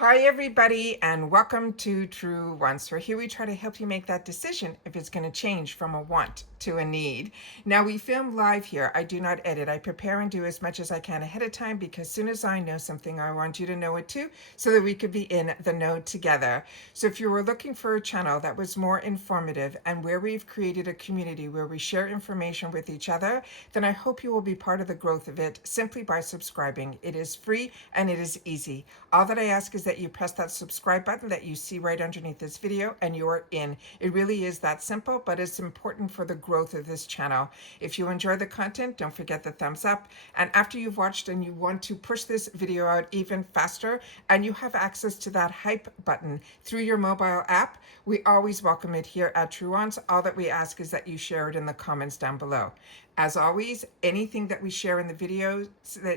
Hi everybody, and welcome to True Wants, where here we try to help you make that decision if it's going to change from a want to a need. Now, we film live here. I do not edit. I prepare and do as much as I can ahead of time because as soon as I know something, I want you to know it too, so that we could be in the know together. So if you were looking for a channel that was more informative and where we've created a community where we share information with each other, then I hope you will be part of the growth of it simply by subscribing. It is free and it is easy. All that I ask is that you press that subscribe button that you see right underneath this video and you're in. It really is that simple, but it's important for the growth of this channel. If you enjoy the content, don't forget the thumbs up. And after you've watched and you want to push this video out even faster and you have access to that hype button through your mobile app, we always welcome it here at True Wants. All that we ask is that you share it in the comments down below. As always, anything that we share in the videos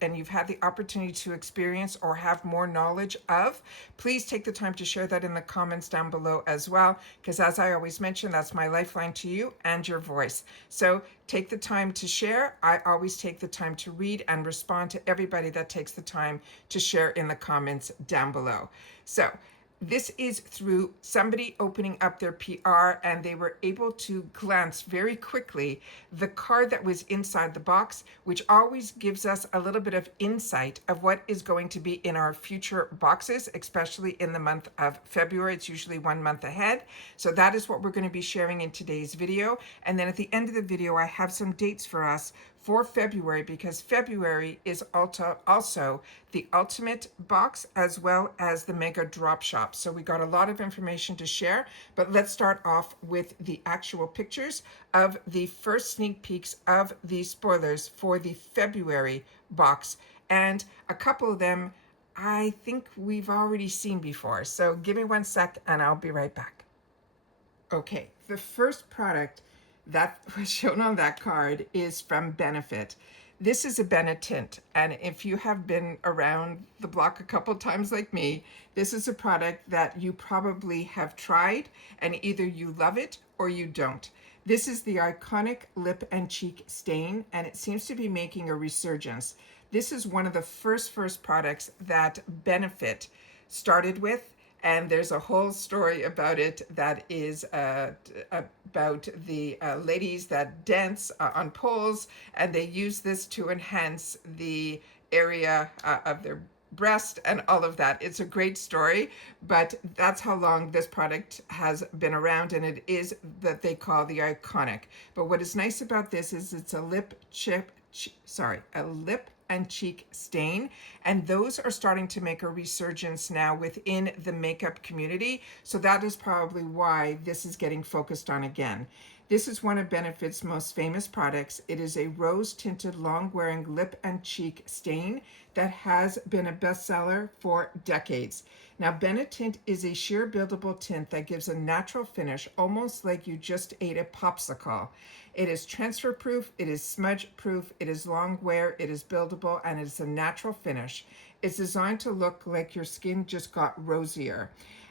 and you've had the opportunity to experience or have more knowledge of, please take the time to share that in the comments down below as well, because as I always mention, that's my lifeline to you and your voice. So take the time to share. I always take the time to read and respond to everybody that takes the time to share in the comments down below. So this is through somebody opening up their PR and they were able to glance very quickly the card that was inside the box, which always gives us a little bit of insight of what is going to be in our future boxes, especially in the month of February. It's usually 1 month ahead. So that is what we're going to be sharing in today's video. And then at the end of the video, I have some dates for us for February, because February is also the ultimate box as well as the mega drop shop. So we got a lot of information to share, but let's start off with the actual pictures of the first sneak peeks of the spoilers for the February box. And a couple of them I think we've already seen before. So give me 1 sec and I'll be right back. Okay, the first product that was shown on that card is from Benefit. This is a Benetint, and if you have been around the block a couple times like me, this is a product that you probably have tried, and either you love it or you don't. This is the iconic lip and cheek stain, and it seems to be making a resurgence. This is one of the first products that Benefit started with, and there's a whole story about it that is about the ladies that dance on poles, and they use this to enhance the area of their breast and all of that. It's a great story, but that's how long this product has been around, and it is that they call the iconic. But what is nice about this is it's a lip and cheek stain, and those are starting to make a resurgence now within the makeup community. So that is probably why this is getting focused on again. This is one of Benefit's most famous products. It is a rose-tinted, long-wearing lip and cheek stain that has been a bestseller for decades. Now, Benetint is a sheer buildable tint that gives a natural finish, almost like you just ate a popsicle. It is transfer proof, it is smudge proof, it is long wear, it is buildable, and it is a natural finish. It's designed to look like your skin just got rosier.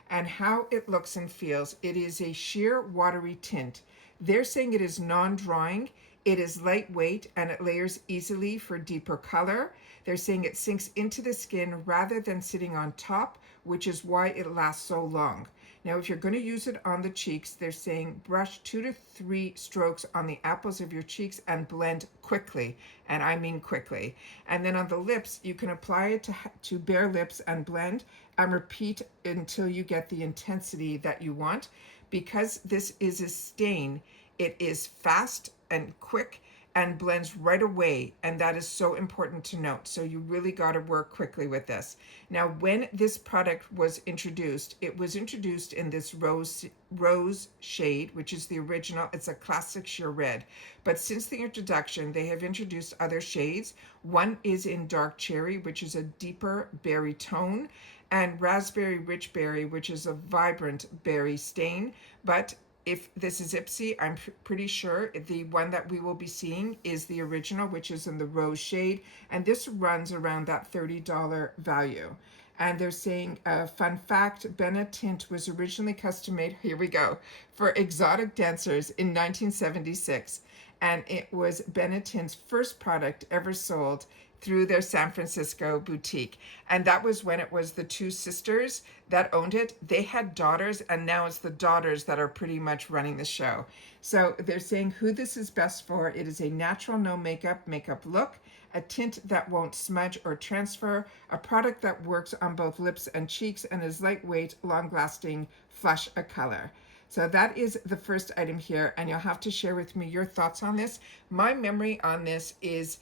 And how it looks and feels, it is a sheer watery tint. They're saying it is non-drying, it is lightweight, and it layers easily for deeper color. They're saying it sinks into the skin rather than sitting on top, which is why it lasts so long. Now, if you're going to use it on the cheeks, they're saying brush 2 to 3 strokes on the apples of your cheeks and blend quickly, and I mean quickly. And then on the lips, you can apply it to bare lips and blend and repeat until you get the intensity that you want. Because this is a stain, it is fast and quick and blends right away, and that is so important to note. So you really got to work quickly with this. Now, when this product was introduced, it was introduced in this rose shade, which is the original. It's a classic sheer red. But since the introduction, they have introduced other shades. One is in dark cherry, which is a deeper berry tone, and raspberry rich berry, which is a vibrant berry stain. But if this is IPSY, I'm pretty sure the one that we will be seeing is the original, which is in the rose shade, and this runs around that $30 value. And they're saying, fun fact, Benetint was originally custom made, here we go, for exotic dancers in 1976. And it was Benetint's first product ever sold through their San Francisco boutique. And that was when it was the two sisters that owned it. They had daughters, and now it's the daughters that are pretty much running the show. So they're saying who this is best for. It is a natural, no makeup look, a tint that won't smudge or transfer, a product that works on both lips and cheeks, and is lightweight, long-lasting, flush a color. So that is the first item here, and you'll have to share with me your thoughts on this. My memory on this is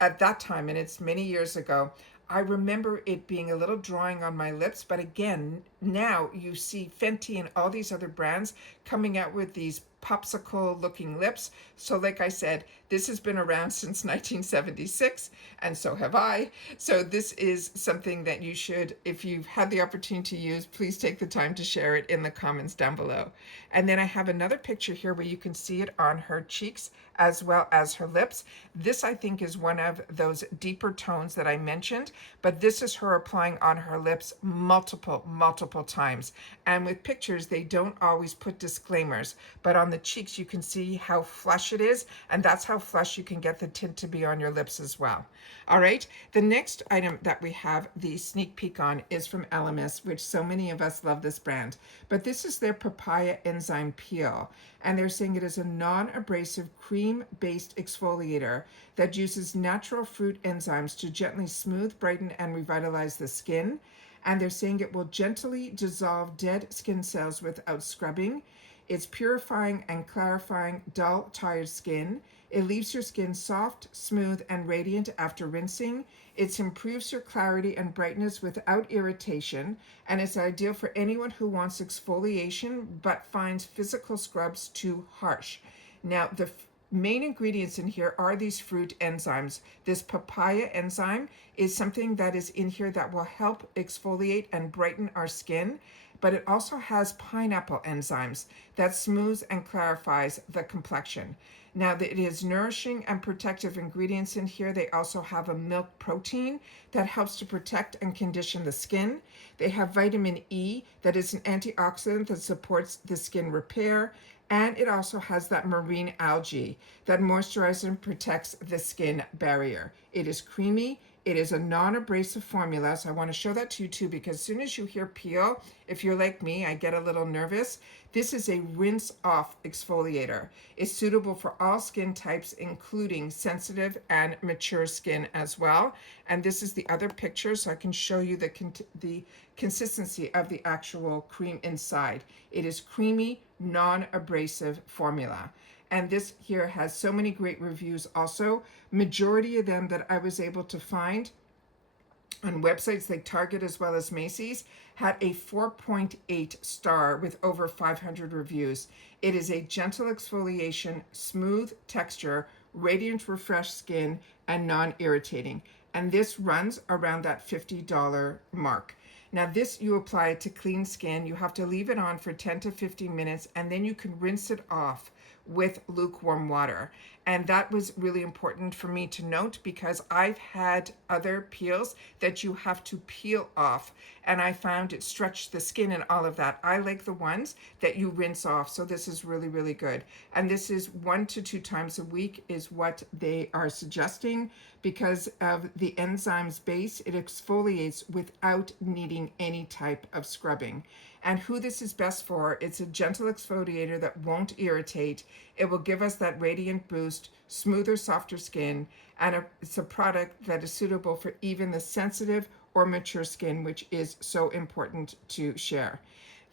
at that time, and it's many years ago, I remember it being a little drying on my lips, but again, now you see Fenty and all these other brands coming out with these popsicle looking lips. So like I said, this has been around since 1976, and so have I. So this is something that you should, if you've had the opportunity to use, please take the time to share it in the comments down below. And then I have another picture here where you can see it on her cheeks as well as her lips. This, I think, is one of those deeper tones that I mentioned, but this is her applying on her lips multiple times. And with pictures, they don't always put disclaimers, but on the cheeks, you can see how flush it is, and that's how flush you can get the tint to be on your lips as well. All right, the next item that we have the sneak peek on is from Elemis, which so many of us love this brand, but this is their papaya enzyme peel, and they're saying it is a non-abrasive cream-based exfoliator that uses natural fruit enzymes to gently smooth, brighten, and revitalize the skin. And they're saying it will gently dissolve dead skin cells without scrubbing. It's purifying and clarifying dull, tired skin. It leaves your skin soft, smooth, and radiant after rinsing. It improves your clarity and brightness without irritation, and it's ideal for anyone who wants exfoliation but finds physical scrubs too harsh. Now, the main ingredients in here are these fruit enzymes. This papaya enzyme is something that is in here that will help exfoliate and brighten our skin, but it also has pineapple enzymes that smooths and clarifies the complexion. Now, it is nourishing and protective ingredients in here. They also have a milk protein that helps to protect and condition the skin. They have vitamin E that is an antioxidant that supports the skin repair. And it also has that marine algae that moisturizes and protects the skin barrier. It is creamy. It is a non-abrasive formula, so I want to show that to you too, because as soon as you hear peel, if you're like me, I get a little nervous. This is a rinse-off exfoliator. It's suitable for all skin types, including sensitive and mature skin as well. And this is the other picture, so I can show you the consistency of the actual cream inside. It is creamy, non-abrasive formula. And this here has so many great reviews also. Majority of them that I was able to find on websites like Target as well as Macy's had a 4.8 star with over 500 reviews. It is a gentle exfoliation, smooth texture, radiant refreshed skin, and non-irritating. And this runs around that $50 mark. Now this, you apply it to clean skin. You have to leave it on for 10 to 15 minutes, and then you can rinse it off with lukewarm water. And that was really important for me to note, because I've had other peels that you have to peel off, and I found it stretched the skin and all of that. I like the ones that you rinse off, so this is really good. And this is 1 to 2 times a week is what they are suggesting. Because of the enzyme's base, it exfoliates without needing any type of scrubbing. And who this is best for, it's a gentle exfoliator that won't irritate. It will give us that radiant boost, smoother, softer skin, and it's a product that is suitable for even the sensitive or mature skin, which is so important to share.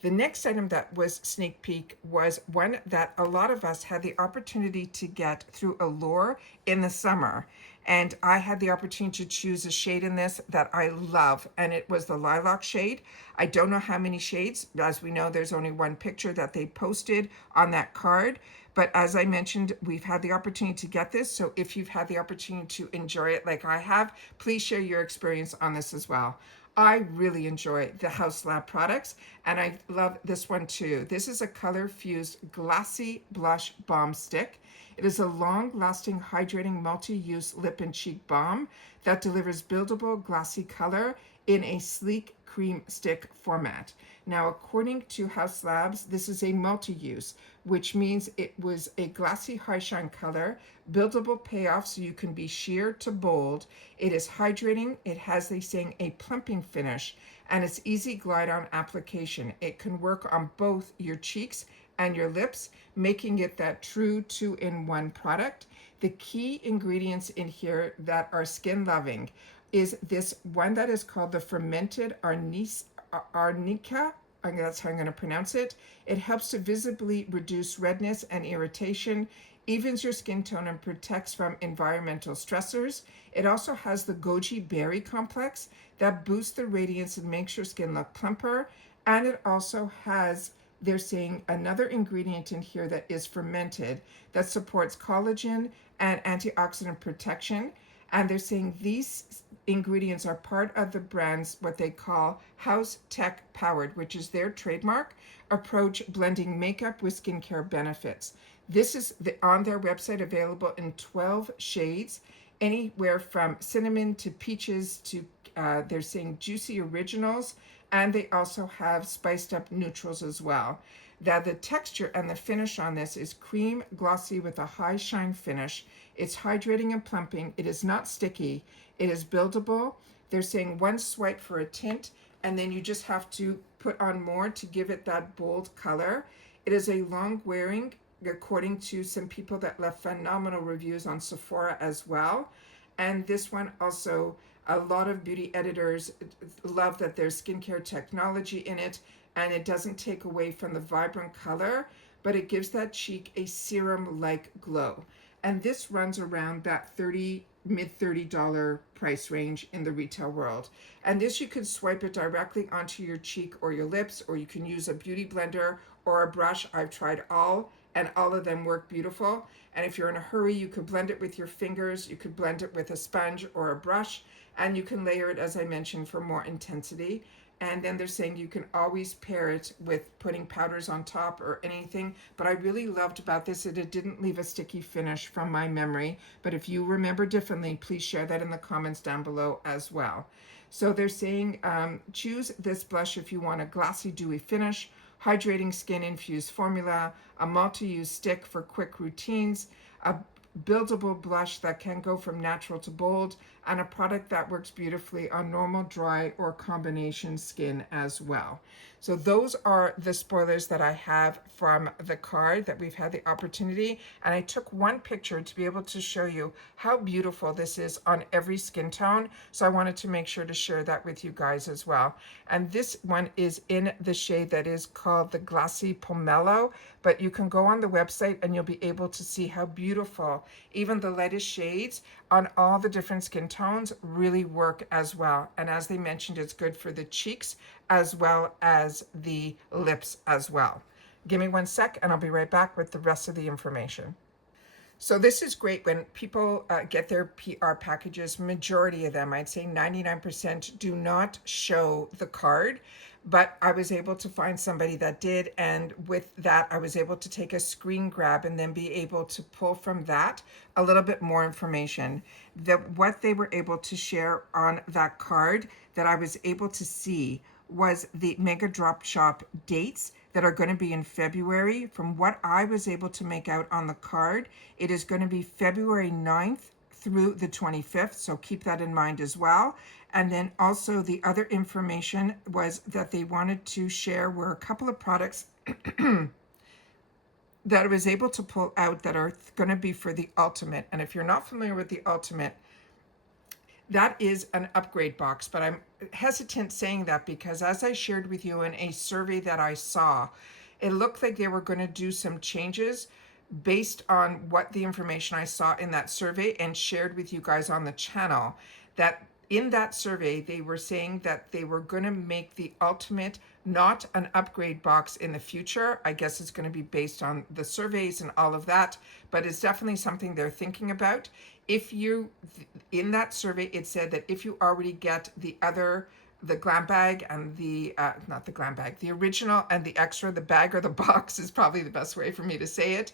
The next item that was sneak peek was one that a lot of us had the opportunity to get through Allure in the summer. And I had the opportunity to choose a shade in this that I love, and it was the lilac shade. I don't know how many shades. As we know, there's only one picture that they posted on that card. But as I mentioned, we've had the opportunity to get this. So if you've had the opportunity to enjoy it like I have, please share your experience on this as well. I really enjoy the Haus Labs products, and I love this one too. This is a color-fused glassy blush balm stick. It is a long-lasting, hydrating, multi-use lip and cheek balm that delivers buildable, glassy color in a sleek, cream stick format. Now, according to Haus Labs, this is a multi-use, which means it was a glassy high shine color, buildable payoff so you can be sheer to bold. It is hydrating. It has, they saying, a plumping finish, and it's easy glide on application. It can work on both your cheeks and your lips, making it that true 2-in-1 product. The key ingredients in here that are skin loving is this one that is called the fermented arnica. That's how I'm going to pronounce it. It helps to visibly reduce redness and irritation, evens your skin tone, and protects from environmental stressors. It also has the goji berry complex that boosts the radiance and makes your skin look plumper. And it also has, they're saying, another ingredient in here that is fermented that supports collagen and antioxidant protection. And they're saying these ingredients are part of the brand's what they call Haus Tech Powered, which is their trademark approach, blending makeup with skincare benefits. This is on their website, available in 12 shades, anywhere from cinnamon to peaches to they're saying juicy originals, and they also have spiced up neutrals as well. That the texture and the finish on this is cream glossy with a high shine finish. It's hydrating and plumping. It is not sticky. It is buildable. They're saying one swipe for a tint, and then you just have to put on more to give it that bold color. It is a long wearing, according to some people that left phenomenal reviews on Sephora as well. And this one also, a lot of beauty editors love that there's skincare technology in it, and it doesn't take away from the vibrant color, but it gives that cheek a serum-like glow. And this runs around that mid $30 price range in the retail world. And this, you can swipe it directly onto your cheek or your lips, or you can use a beauty blender or a brush. I've tried all, and all of them work beautiful. And if you're in a hurry, you could blend it with your fingers, you could blend it with a sponge or a brush, and you can layer it, as I mentioned, for more intensity. And then they're saying you can always pair it with putting powders on top or anything. But I really loved about this that it didn't leave a sticky finish from my memory. But if you remember differently, please share that in the comments down below as well. So they're saying choose this blush if you want a glassy, dewy finish, hydrating skin infused formula, a multi-use stick for quick routines, a buildable blush that can go from natural to bold, and a product that works beautifully on normal, dry, or combination skin as well. So those are the spoilers that I have from the card that we've had the opportunity. And I took one picture to be able to show you how beautiful this is on every skin tone. So I wanted to make sure to share that with you guys as well. And this one is in the shade that is called the Glassy Pomelo, but you can go on the website and you'll be able to see how beautiful even the lightest shades on all the different skin tones really work as well. And as they mentioned, it's good for the cheeks as well as the lips as well. Give me one sec and I'll be right back with the rest of the information. So this is great when people get their PR packages. Majority of them, I'd say 99%, do not show the card, but I was able to find somebody that did, and with that I was able to take a screen grab and then be able to pull from that a little bit more information. What they were able to share on that card that I was able to see was the Mega Drop Shop dates that are going to be in February. From what I was able to make out on the card, it is going to be February 9th through the 25th, so keep that in mind as well. And then also the other information was that they wanted to share were a couple of products that I was able to pull out that are going to be for the Ultimate. And if you're not familiar with the Ultimate, that is an upgrade box, but I'm hesitant saying that because as I shared with you in a survey that I saw, it looked like they were going to do some changes based on what the information I saw in that survey and shared with you guys on the channel. That in that survey, they were saying that they were going to make the Ultimate not an upgrade box in the future. I guess it's going to be based on the surveys and all of that, but it's definitely something they're thinking about. If you, in that survey, it said that if you already get the glam bag and the, not the glam bag, the original and the extra, the bag or the box is probably the best way for me to say it.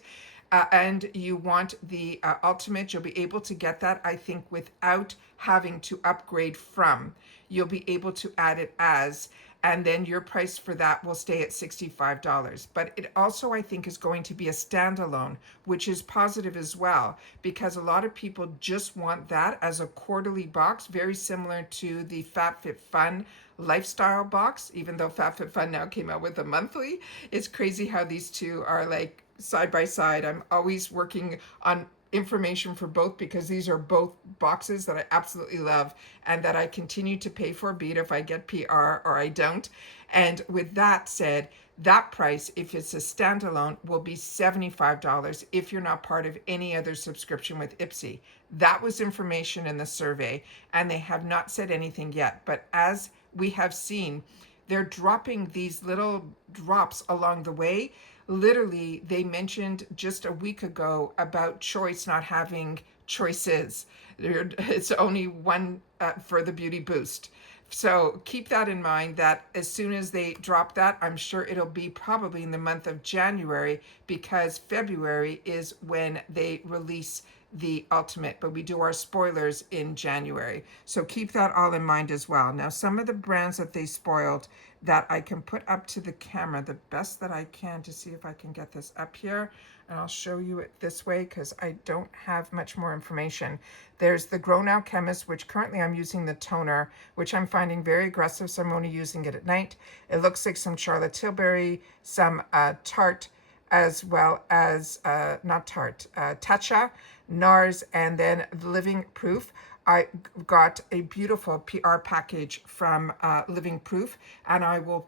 and you want the ultimate, you'll be able to get that, I think, without having to upgrade from. You'll be able to add it as, and then your price for that will stay at $65. But it also, I think, is going to be a standalone, which is positive as well, because a lot of people just want that as a quarterly box, very similar to the FabFitFun lifestyle box, even though FabFitFun now came out with a monthly. It's crazy how these two are like side by side. I'm always working on information for both because these are both boxes that I absolutely love and that I continue to pay for, be it if I get PR or I don't. And with that said, that price, if it's a standalone, will be $75 if you're not part of any other subscription with IPSY. That was information in the survey, and they have not said anything yet. But as we have seen, they're dropping these little drops along the way. Literally, they mentioned just a week ago about choice not having choices. It's only one for the beauty boost. So keep that in mind, that as soon as they drop that, I'm sure it'll be probably in the month of January, because February is when they release the ultimate, but we do our spoilers in January. So keep that all in mind as well. Now, some of the brands that they spoiled that I can put up to the camera the best that I can to see if I can get this up here. And I'll show you it this way because I don't have much more information. There's the Grow Now Chemist, which currently I'm using the toner, which I'm finding very aggressive, so I'm only using it at night. It looks like some Charlotte Tilbury, some Tarte, as well as, not Tarte, Tatcha, NARS, and then Living Proof. I got a beautiful PR package from Living Proof, and I will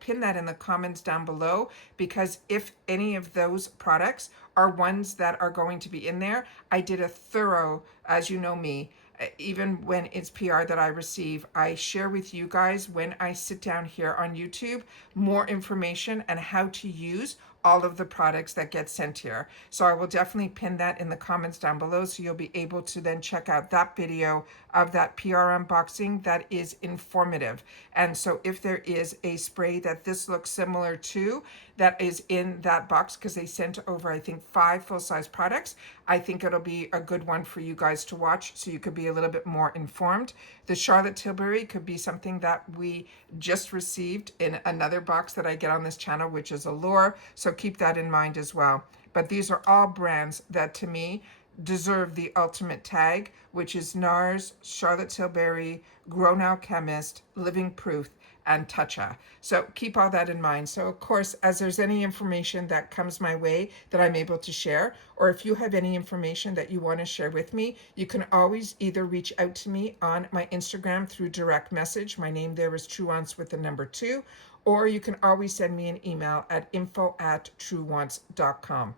pin that in the comments down below, because if any of those products are ones that are going to be in there, I did a thorough, as you know me, even when it's PR that I receive, I share with you guys when I sit down here on YouTube more information and how to use all of the products that get sent here. So I will definitely pin that in the comments down below, so you'll be able to then check out that video of that PR unboxing that is informative. And so if there is a spray that this looks similar to, that is in that box, because they sent over, I think, 5 full-size products, I think it'll be a good one for you guys to watch, so you could be a little bit more informed. The Charlotte Tilbury could be something that we just received in another box that I get on this channel, which is Allure, so keep that in mind as well. But these are all brands that, to me, deserve the ultimate tag, which is NARS, Charlotte Tilbury, Grow Now Chemist, Living Proof, and Tatcha. So keep all that in mind. So of course, as there's any information that comes my way that I'm able to share, or if you have any information that you want to share with me, you can always either reach out to me on my Instagram through direct message. My name there is Truewants with the number 2, or you can always send me an email at info@truewants.com.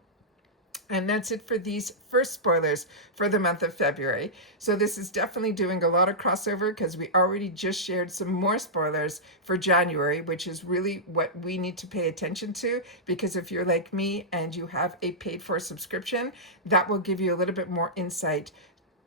And that's it for these first spoilers for the month of February. So this is definitely doing a lot of crossover, because we already just shared some more spoilers for January, which is really what we need to pay attention to, because if you're like me and you have a paid for subscription, that will give you a little bit more insight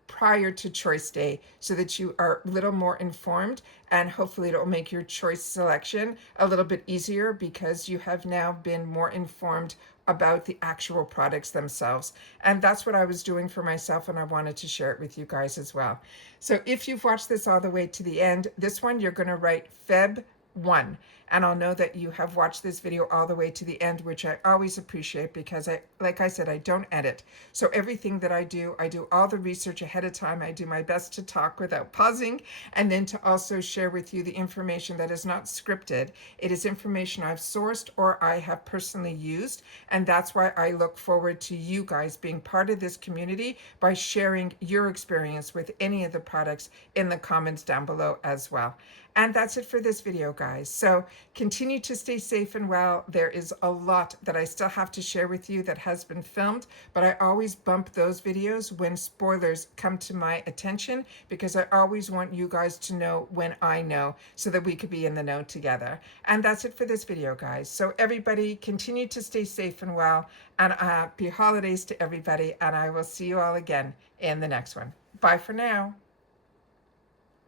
prior to choice day, so that you are a little more informed, and hopefully it'll make your choice selection a little bit easier, because you have now been more informed about the actual products themselves. And that's what I was doing for myself, and I wanted to share it with you guys as well. So if you've watched this all the way to the end, this one you're going to write Feb 1, and I'll know that you have watched this video all the way to the end, which I always appreciate, because like I said, I don't edit. So everything that I do all the research ahead of time. I do my best to talk without pausing, and then to also share with you the information that is not scripted. It is information I've sourced or I have personally used, and that's why I look forward to you guys being part of this community by sharing your experience with any of the products in the comments down below as well. And that's it for this video, guys. So continue to stay safe and well. There is a lot that I still have to share with you that has been filmed, but I always bump those videos when spoilers come to my attention, because I always want you guys to know when I know, so that we could be in the know together. And that's it for this video, guys. So everybody continue to stay safe and well, and happy holidays to everybody, and I will see you all again in the next one. Bye for now.